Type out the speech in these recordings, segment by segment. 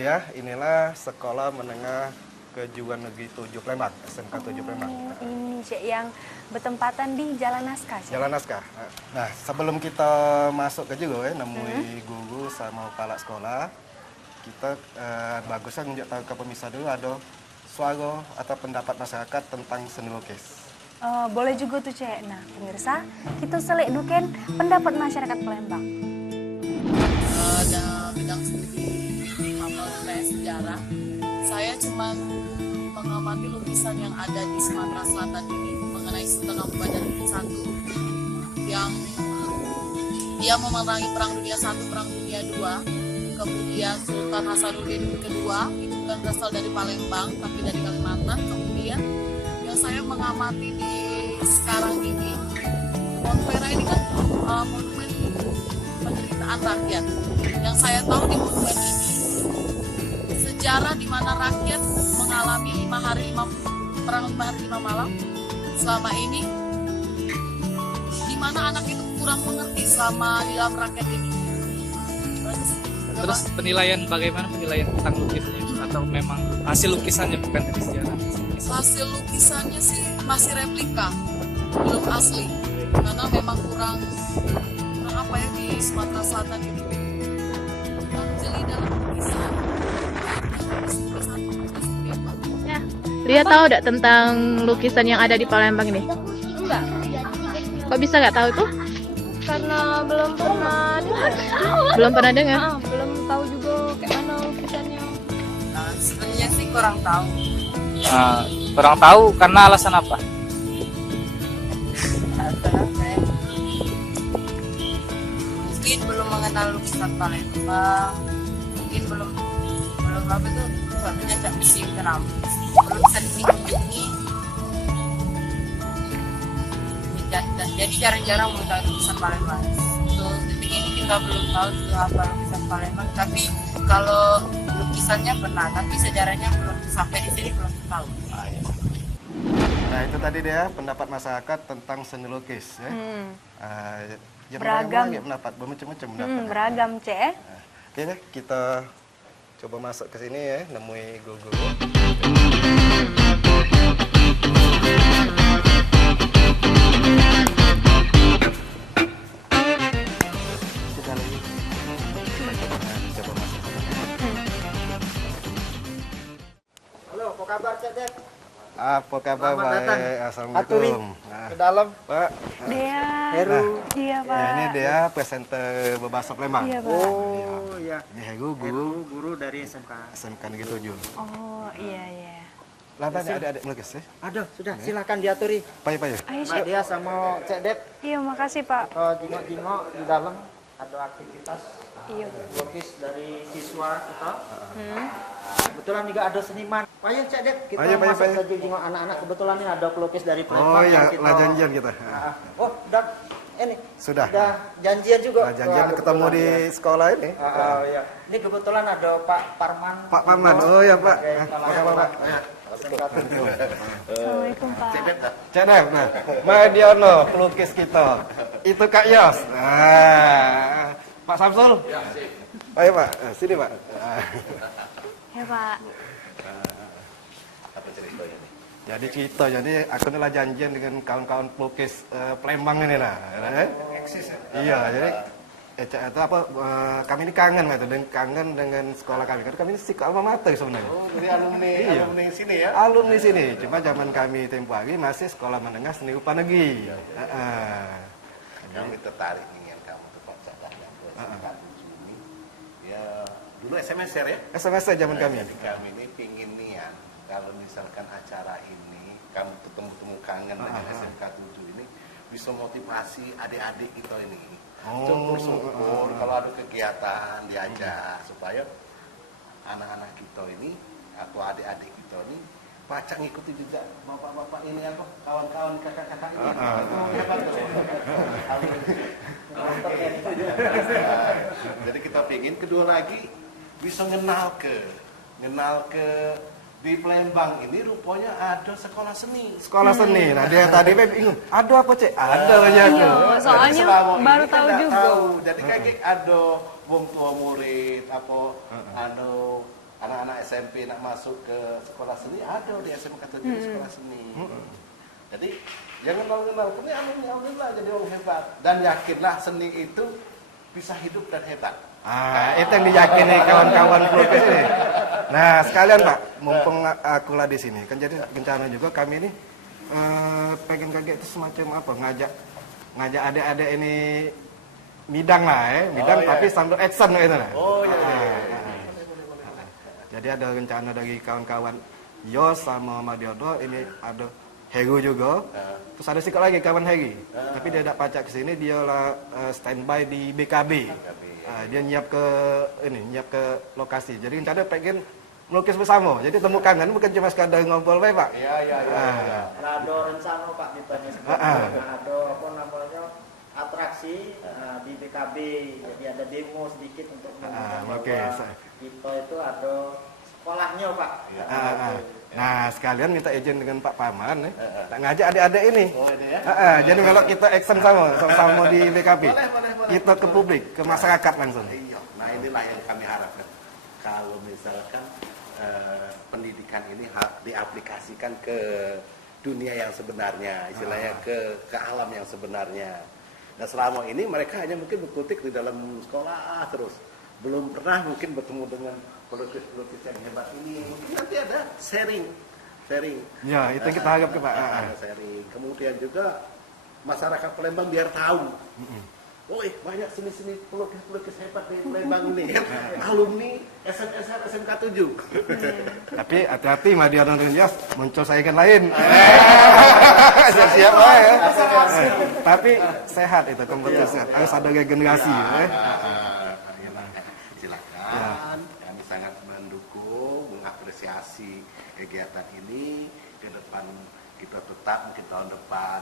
dia, inilah Sekolah Menengah Kejuruan Negeri 7 Palembang, SMK 7 Palembang. Ini Cek yang bertempatan di Jalan Naskah, Cek. Jalan Naskah. Nah, sebelum kita masuk ke juga nemui guru sama kepala sekolah, kita bagusnya nunjuk tahu ke pemirsa dulu ada suara atau pendapat masyarakat tentang seni lukis. Boleh juga tuh Cek. Nah pemirsa, kita selek duken pendapat masyarakat Palembang. Dalam bidang studi kayak sejarah, saya cuma mengamati lukisan yang ada di Sumatera Selatan ini mengenai Sultan Abu Bakar I yang dia memerangi Perang Dunia I, Perang Dunia II, kemudian Sultan Hasanuddin kedua itu kan berasal dari Palembang tapi dari Kalimantan. Kemudian yang saya mengamati di sekarang ini, Monumen ini kan monumen penderitaan rakyat. Yang saya tahu di monumen ini sejarah di mana rakyat mengalami 5 hari 5 perang 5 hari 5 malam selama ini, di mana anak itu kurang mengerti selama di dalam rakyat ini. Terus penilaian, bagaimana penilaian tentang lukisnya, atau memang hasil lukisannya bukan dari sejarah? Hasil lukisannya sih masih replika, belum asli, karena memang kurang apa ya di Sumatera Selatan ini kurang jeli dalam lukisan. Ya, Lia tahu nggak tentang lukisan yang ada di Palembang ini? Enggak, Kok bisa nggak tahu itu? karena belum pernah dengar. Belum pernah dengar? Belum tahu juga kayak mana lukisannya. Sebenarnya sih kurang tahu. Kurang tahu karena alasan apa? Mungkin belum mengenal lukisan Palembang, mungkin belum apa itu sebabnya tak misi kenal lukisan ini mengunjungi. Jadi jarang-jarang mengetahui lukisan Palembang. Untuk detik ini kita belum tahu itu apa lukisan Palembang, tapi kalau lukisannya pernah, tapi sejarahnya belum sampai di sini belum tahu. Nah, itu tadi dia pendapat masyarakat tentang seni lukis ya. Ya Beragam. ya, pendapat bermacam-macam pendapat. Beragam Cek. Oke deh, kita coba masuk ke sini ya, nemui guru-guru. Kita lagi. Coba masuk. Halo, apa kabar Cek Dep? Apa kabar, Selamat datang. Baik? Assalamualaikum. Ke dalam. Pak. Dea. Heru. Iya Pak. Ya, ini dia presenter berbahasa Palembang. Iya Pak. Oh iya. Ini Heru, guru Guru dari SMK. SMK Negeri 7. Oh iya. Lah tanya adik-adik melukis ya? Aduh, sudah silakan diaturi. Payu-payu. Ayo Mbak Cek. Dia sama Cek Dep. Iya makasih Pak. Jingok-jingok di dalam ada aktivitas Iya. lukis dari siswa kita. Kebetulan juga ada seniman. Payung Cek Dep, kita Payu, masuk payu. saja jingok anak-anak. Kebetulan ini ada pelukis dari Oh Palembang. iya, yang kita- lah janjian kita. Oh, udah ini. Sudah. Udah janjian juga. Lah janjian Wah, ketemu kebetulan, di ya. sekolah ini. Iya. Ini kebetulan ada Pak Parman. Pak Parman. Oh ya Pak. Sebagai Apa kepala kabar Pak? SMK 7. Assalamualaikum Pak. Cek deh, nah, Madiono, pelukis kita. Itu Kak Yos. Nah, Pak Samsul. Ayo Pak, sini Pak. Ya Pak. Jadi aku ini lah janjian dengan kawan-kawan pelukis Palembang ini lah. Iya, jadi itu apa? Kami ini kangen gitu, dan kangen dengan sekolah kami. Karena kami ini sih alma mater sebenarnya. Oh, jadi alumni sini ya? Alumni sini, cuma zaman kami tempo hari masih sekolah menengah seni rupa negeri. Kami tertarik dengan kamu tempat cadah yang buat ini. Ya, dulu SMSR ya? SMS zaman kami. Jadi kami ini pingin nih ya, kalau misalkan acara ini kamu ketemu kangen dengan SMK 7 ini bisa motivasi adik-adik kita ini. Syukur-syukur kalau ada kegiatan diajak supaya anak-anak kita ini atau adik-adik kita ini baca ngikuti juga bapak-bapak ini apa kawan-kawan kakak-kakak ini. Jadi kita pingin kedua lagi bisa ngenal ke di Palembang ini rupanya ada sekolah seni. Sekolah seni. Nah dia tadi bingung. Ada apa cek? Ada aja Iya, tuh. soalnya Selama ini baru kan tahu nggak juga. tahu. Jadi kayak ada wong tua murid apa ada SMP nak masuk ke sekolah seni, ada di SMK 7 di sekolah seni. Jadi jangan kenal ini alhamdulillah jadi orang hebat, dan yakinlah seni itu bisa hidup dan hebat. Itu yang diyakini kawan-kawan pelukis ini. Nah, sekalian Pak, mumpung aku lah di sini, kan jadi rencana juga kami ini pengen kaget itu semacam apa, ngajak adik-adik ini midang lah midang tapi sambil action itu lah. Jadi ada rencana dari kawan-kawan Yos sama Madiodo, ini ada Heru juga. Terus ada sikap lagi kawan Heri. Tapi dia tidak pacak ke sini, dia lah standby di BKB. Dia nyiap ke lokasi. Jadi rencana pengen melukis bersama. Jadi temu kangen bukan cuma sekadar ngobrol Pak. Iya. Nah, ada rencana Pak ditanya sebelumnya. Ada apa namanya atraksi di BKB. Jadi ada demo sedikit untuk menunjukkan kita itu ada sekolahnya Pak. Nah, sekalian minta izin dengan Pak Paman tak ngajak adik-adik ini. Jadi kalau kita action sama di BKB, kita ke publik, ke masyarakat langsung. Nah, inilah yang kami harapkan. Kalau misalkan pendidikan ini diaplikasikan ke dunia yang sebenarnya, istilahnya ke alam yang sebenarnya. Nah, selama ini mereka hanya mungkin berkutik di dalam sekolah terus, belum pernah mungkin bertemu dengan pelukis yang hebat ini. Mungkin nanti ada sharing. Ya, itu yang kita harap ke Pak. Sharing. Kemudian juga masyarakat Palembang biar tahu. Banyak seni-seni pelukis hebat di Palembang ini. Alumni SMK 7. Tapi hati-hati Madiono dan Yos muncul saingan lain. Siap-siap lah ya. Tapi sehat itu kompetisi. Harus ada generasi. Silakan. Kami sangat mendukung, mengapresiasi kegiatan ini. Ke depan kita tetap mungkin tahun depan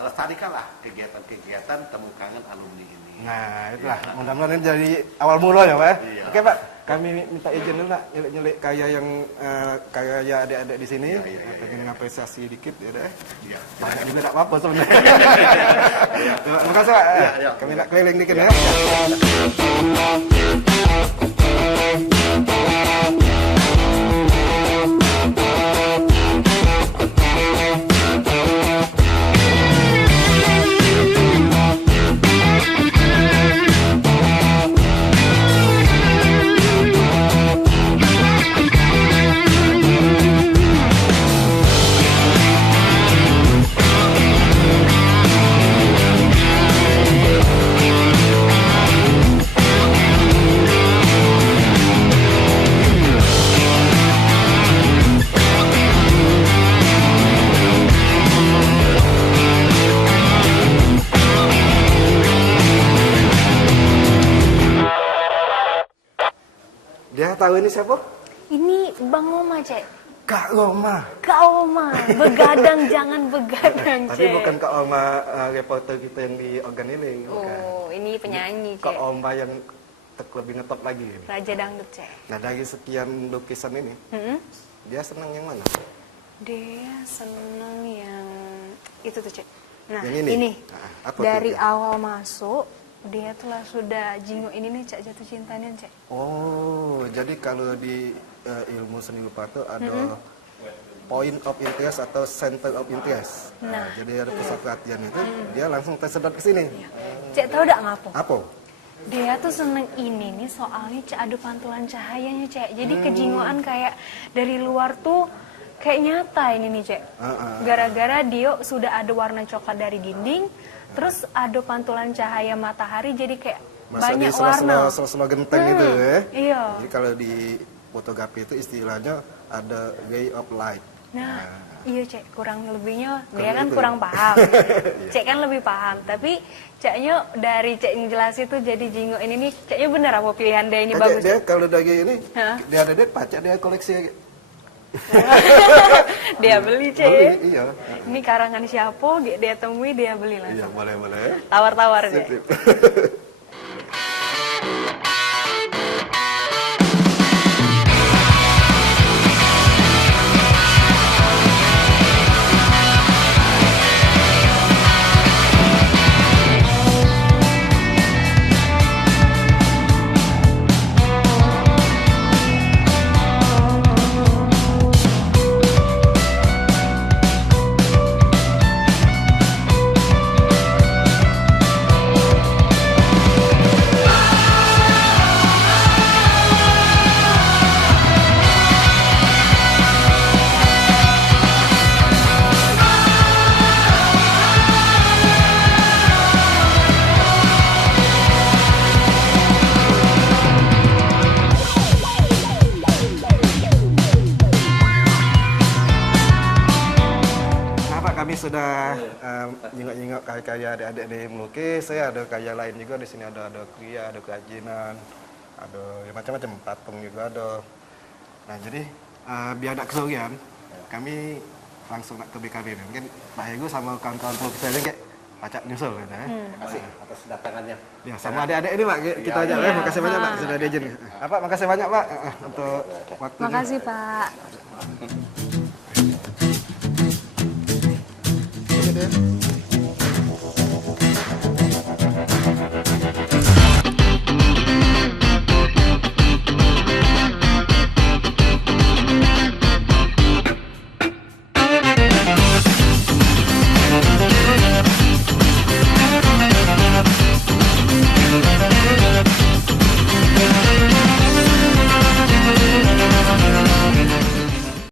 lestarikanlah kegiatan-kegiatan temu kangen alumni ini. Nah, itulah. Mudah-mudahan ini jadi awal mulanya, Pak. Oke, Pak. Kami minta izin dulu, Pak. Nyulik-nyulik karya yang karya adik-adik di sini. Pengen ngapresiasi dikit, ya deh. Banyak juga tak apa-apa sebenarnya. Terima kasih, Pak. Kami nak keliling dikit ya. Dia tahu ini siapa? Ini Bang Oma, Cek. Kak Roma. Kak Oma, begadang jangan begadang, Cek. Tapi bukan Kak Oma reporter kita yang di organ ini. Oh, ini penyanyi, Kak Cek. Oma yang lebih ngetop lagi. Raja dangdut, Cek. Nah, dari sekian lukisan ini, dia senang yang mana? Dia seneng yang itu tuh, Cek. Nah, Yang ini? ini. Apa Dari tuh dia? awal masuk, dia telah sudah jinggo ini nih, Cek, jatuh cintanya, Cek. Oh, jadi kalau di ilmu seni rupa itu ada point of interest atau center of interest. Nah, jadi ada pusat perhatian itu, dia langsung tersedot ke sini. Cek tahu gak ngapo? Apa? Dia tuh seneng ini nih soalnya Cek ada pantulan cahayanya, Cek. Jadi kejingoan kayak dari luar tuh kayak nyata ini nih, Cek. Gara-gara dia sudah ada warna coklat dari dinding, terus ada pantulan cahaya matahari jadi kayak banyak warna. Sela-sela genteng itu ya. Iya. Jadi kalau di fotografi itu istilahnya ada ray of light. Nah, iya, Cek, kurang lebihnya Kurang dia kan itu. kurang paham. Cek kan lebih paham, tapi Ceknya dari Cek ngejelas itu jadi jinggo ini nih, Ceknya bener apa pilihan dia ini Aja, bagus. dia kalau dari ini, Hah? dia ada pacak dia koleksi. Dia beli, Cek. Beli, iya. Ini karangan siapa, dia temui dia beli langsung. Iya, boleh. Tawar-tawar, Cek. Sip. sudah nyingok-nyingok karya adik-adik di melukis, saya ada karya lain juga di sini, ada kriya, ada kerajinan, ada ya macam-macam, patung juga ada. Nah jadi biar tidak kesorean, kami langsung nak ke BKB. Mungkin Pak Hego sama kawan-kawan pelukis saya kayak pacak nyusul gitu ya. Terima kasih atas datangannya. Ya sama adik-adik ini Pak, kita ajak ya. Makasih banyak Pak sudah diizin. Pak, makasih banyak Pak untuk waktunya. Makasih Pak. Ini dia.